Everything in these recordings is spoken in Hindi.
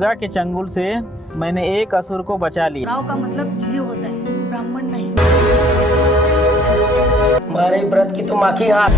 दुर्गा के चंगुल से मैंने एक असुर को बचा लिया। राव का मतलब जीव होता है, ब्राह्मण नहीं। हमारे व्रत की तुम आखी आंख।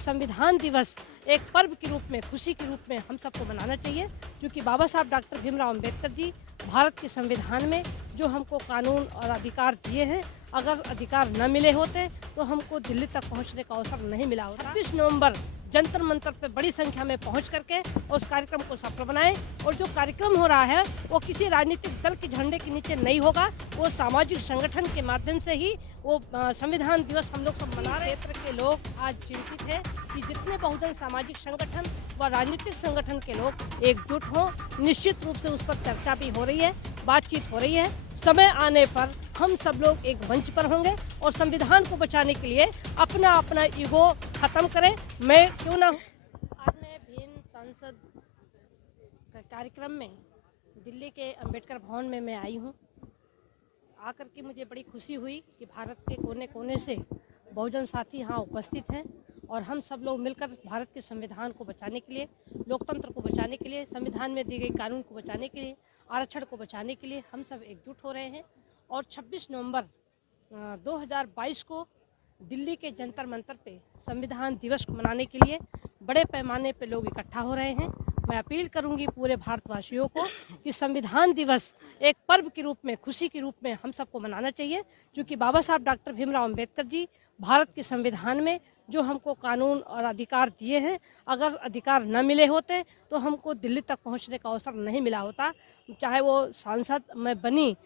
संविधान दिवस एक पर्व के रूप में, खुशी के रूप में हम सबको मनाना चाहिए, क्योंकि बाबा साहब डॉक्टर भीमराव अंबेडकर जी भारत के संविधान में जो हमको कानून और अधिकार दिए हैं, अगर अधिकार न मिले होते तो हमको दिल्ली तक पहुंचने का अवसर नहीं मिला होता। 26 नवंबर जंतर मंतर पे बड़ी संख्या में पहुंच करके उस कार्यक्रम को सफल बनाएं। और जो कार्यक्रम हो रहा है वो किसी राजनीतिक दल के झंडे के नीचे नहीं होगा, वो सामाजिक संगठन के माध्यम से ही वो संविधान दिवस हम लोग सब मना रहे हैं। क्षेत्र के लोग आज चिंतित है कि जितने बहुजन सामाजिक संगठन व राजनीतिक संगठन के लोग एकजुट हों। निश्चित रूप से उस पर चर्चा भी हो रही है, बातचीत हो रही है। समय आने पर हम सब लोग एक मंच पर होंगे और संविधान को बचाने के लिए अपना अपना ईगो खत्म करें। मैं क्यों ना हूँ। आज मैं भीम संसद कार्यक्रम में दिल्ली के अंबेडकर भवन में मैं आई हूँ। आकर के मुझे बड़ी खुशी हुई कि भारत के कोने कोने से बहुजन साथी यहाँ उपस्थित हैं और हम सब लोग मिलकर भारत के संविधान को बचाने के लिए, लोकतंत्र को बचाने के लिए, संविधान में दी गई कानून को बचाने के लिए, आरक्षण को बचाने के लिए हम सब एकजुट हो रहे हैं। और 26 नवंबर 2022 को दिल्ली के जंतर मंतर पे संविधान दिवस को मनाने के लिए बड़े पैमाने पे लोग इकट्ठा हो रहे हैं। मैं अपील करूंगी पूरे भारतवासियों को कि संविधान दिवस एक पर्व के रूप में, खुशी के रूप में हम सबको मनाना चाहिए, क्योंकि बाबा साहब डॉक्टर भीमराव अंबेडकर जी भारत के संविधान में जो हमको कानून और अधिकार दिए हैं, अगर अधिकार न मिले होते तो हमको दिल्ली तक पहुंचने का अवसर नहीं मिला होता। चाहे वो सांसद मैं बनी,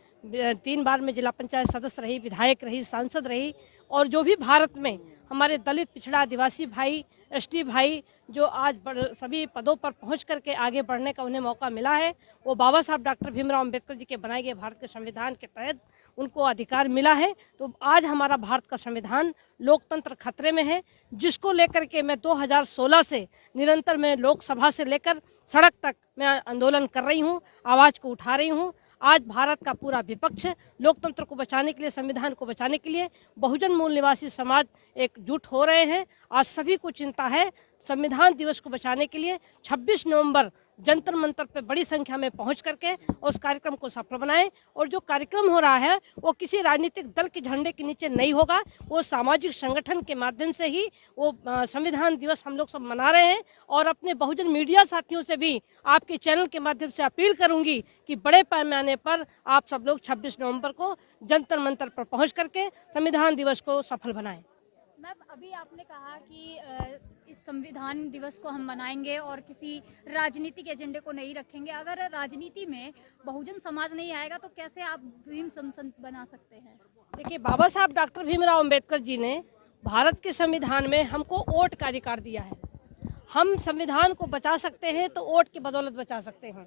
3 बार मैं जिला पंचायत सदस्य रही, विधायक रही, सांसद रही, और जो भी भारत में हमारे दलित, पिछड़ा, आदिवासी भाई, एसटी भाई जो आज सभी पदों पर पहुंच करके आगे बढ़ने का उन्हें मौका मिला है, वो बाबा साहब डॉक्टर भीमराव अंबेडकर जी के बनाए गए भारत के संविधान के तहत उनको अधिकार मिला है। तो आज हमारा भारत का संविधान, लोकतंत्र खतरे में है, जिसको लेकर के मैं 2016 से निरंतर मैं लोकसभा से लेकर सड़क तक मैं आंदोलन कर रही हूँ, आवाज़ को उठा रही हूँ। आज भारत का पूरा विपक्ष लोकतंत्र को बचाने के लिए, संविधान को बचाने के लिए बहुजन मूल निवासी समाज एकजुट हो रहे हैं। आज सभी को चिंता है संविधान दिवस को बचाने के लिए 26 नवंबर जंतर मंतर पे बड़ी संख्या में पहुंच करके उस कार्यक्रम को सफल बनाएं। और जो कार्यक्रम हो रहा है वो किसी राजनीतिक दल के झंडे के नीचे नहीं होगा, वो सामाजिक संगठन के माध्यम से ही वो संविधान दिवस हम लोग सब मना रहे हैं। और अपने बहुजन मीडिया साथियों से भी आपके चैनल के माध्यम से अपील करूंगी कि बड़े पैमाने पर आप सब लोग 26 नवंबर को जंतर मंतर पर पहुँच करके संविधान दिवस को सफल बनाएं। मैम, अभी आपने कहा कि इस संविधान दिवस को हम मनाएंगे और किसी राजनीतिक एजेंडे को नहीं रखेंगे। अगर राजनीति में बहुजन समाज नहीं आएगा तो कैसे आप भीम संसद बना सकते हैं? देखिए, बाबा साहब डॉक्टर भीमराव अंबेडकर जी ने भारत के संविधान में हमको वोट का अधिकार दिया है। हम संविधान को बचा सकते हैं तो वोट की बदौलत बचा सकते हैं,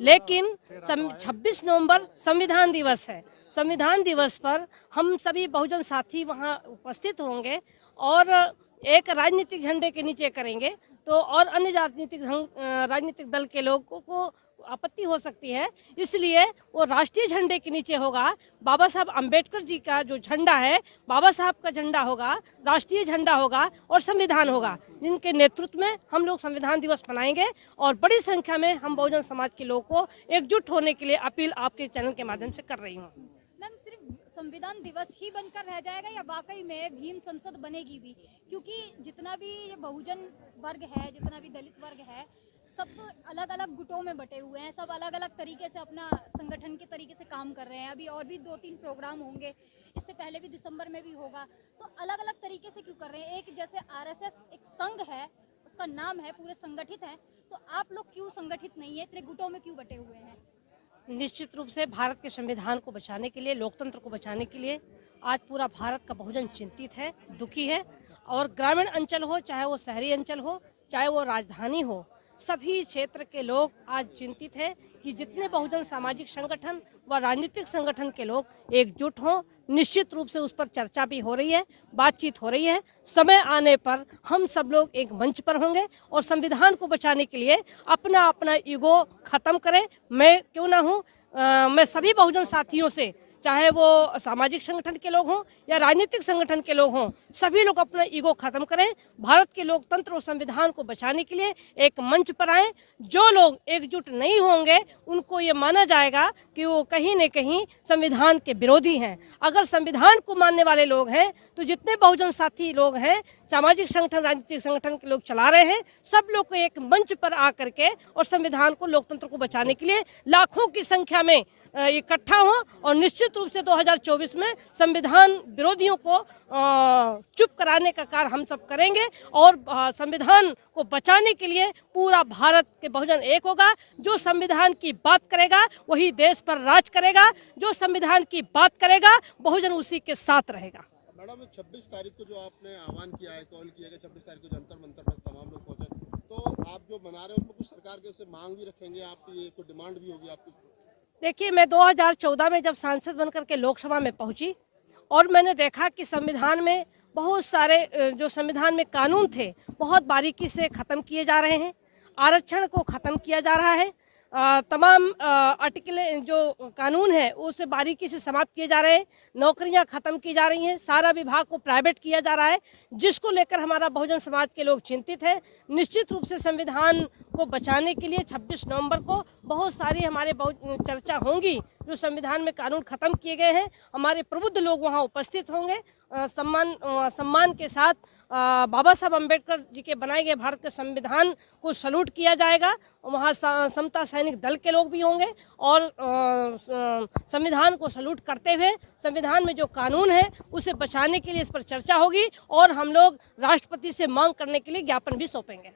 लेकिन 26 नवंबर संविधान दिवस है। संविधान दिवस पर हम सभी बहुजन साथी वहां उपस्थित होंगे और एक राजनीतिक झंडे के नीचे करेंगे तो और अन्य राजनीतिक दल के लोगों को आपत्ति हो सकती है, इसलिए वो राष्ट्रीय झंडे के नीचे होगा। बाबा साहब अंबेडकर जी का जो झंडा है, बाबा साहब का झंडा होगा, राष्ट्रीय झंडा होगा और संविधान होगा, जिनके नेतृत्व में हम लोग संविधान दिवस मनाएंगे। और बड़ी संख्या में हम बहुजन समाज के लोगों को एकजुट होने के लिए अपील आपके चैनल के माध्यम से कर रही हूँ। मैम, सिर्फ संविधान दिवस ही बनकर रह जाएगा या वाकई में भीम संसद बनेगी भी? क्योंकि जितना भी ये बहुजन वर्ग है, जितना भी दलित वर्ग है, सब अलग अलग गुटों में बटे हुए हैं, सब अलग अलग तरीके से अपना संगठन के तरीके से काम कर रहे हैं। अभी और भी 2-3 प्रोग्राम होंगे, इससे पहले भी दिसंबर में भी होगा, तो अलग अलग तरीके से क्यों कर रहे हैं? एक जैसे आरएसएस एक संघ है, उसका नाम है, पूरे संगठित है, तो आप लोग क्यों संगठित नहीं है, इतने गुटों में क्यों बटे हुए हैं? निश्चित रूप से भारत के संविधान को बचाने के लिए, लोकतंत्र को बचाने के लिए आज पूरा भारत का बहुजन चिंतित है, दुखी है। और ग्रामीण अंचल हो, चाहे वो शहरी अंचल हो, चाहे वो राजधानी हो, सभी क्षेत्र के लोग आज चिंतित है कि जितने बहुजन सामाजिक संगठन व राजनीतिक संगठन के लोग एकजुट हों। निश्चित रूप से उस पर चर्चा भी हो रही है, बातचीत हो रही है। समय आने पर हम सब लोग एक मंच पर होंगे और संविधान को बचाने के लिए अपना अपना ईगो खत्म करें। मैं क्यों ना हूँ, मैं सभी बहुजन साथियों से चाहे वो सामाजिक संगठन के लोग हों या राजनीतिक संगठन के लोग हों, सभी लोग अपना ईगो खत्म करें, भारत के लोकतंत्र और संविधान को बचाने के लिए एक मंच पर आएं। जो लोग एकजुट नहीं होंगे उनको ये माना जाएगा कि वो कहीं न कहीं संविधान के विरोधी हैं। अगर संविधान को मानने वाले लोग हैं तो जितने बहुजन साथी लोग हैं, सामाजिक संगठन, राजनीतिक संगठन के लोग चला रहे हैं, सब लोग को एक मंच पर आकर के और संविधान को, लोकतंत्र को बचाने के लिए लाखों की संख्या में इकट्ठा हो और निश्चित रूप से 2024 में संविधान विरोधियों को चुप कराने का कार्य हम सब करेंगे और संविधान को बचाने के लिए पूरा भारत के बहुजन एक होगा। जो संविधान की बात करेगा वही देश पर राज करेगा, जो संविधान की बात करेगा बहुजन उसी के साथ रहेगा। मैडम 26 तारीख को जो आपने आह्वान किया है, कॉल किया है, 26 तारीख को जंतर मंतर तक तमाम लोग पहुंचे, तो आप जो बना रहे हो उसमें कुछ सरकार के से मांग भी रखेंगे, आपकी ये कोई डिमांड भी होगी आपकी? देखिए, मैं 2014 में जब सांसद बनकर के लोकसभा में पहुंची और मैंने देखा कि संविधान में बहुत सारे जो संविधान में कानून थे बहुत बारीकी से ख़त्म किए जा रहे हैं। आरक्षण को ख़त्म किया जा रहा है, तमाम आर्टिकल जो कानून है उसे बारीकी से समाप्त किए जा रहे हैं, नौकरियां ख़त्म की जा रही हैं, सारा विभाग को प्राइवेट किया जा रहा है, जिसको लेकर हमारा बहुजन समाज के लोग चिंतित हैं। निश्चित रूप से संविधान को बचाने के लिए 26 नवंबर को बहुत सारी हमारे चर्चा होंगी। जो संविधान में कानून ख़त्म किए गए हैं, हमारे प्रबुद्ध लोग वहाँ उपस्थित होंगे। सम्मान के साथ बाबा साहब अम्बेडकर जी के बनाए गए भारत के संविधान को सैल्यूट किया जाएगा। वहाँ समता सैनिक दल के लोग भी होंगे और संविधान को सैल्यूट करते हुए संविधान में जो कानून है उसे बचाने के लिए इस पर चर्चा होगी और हम लोग राष्ट्रपति से मांग करने के लिए ज्ञापन भी सौंपेंगे।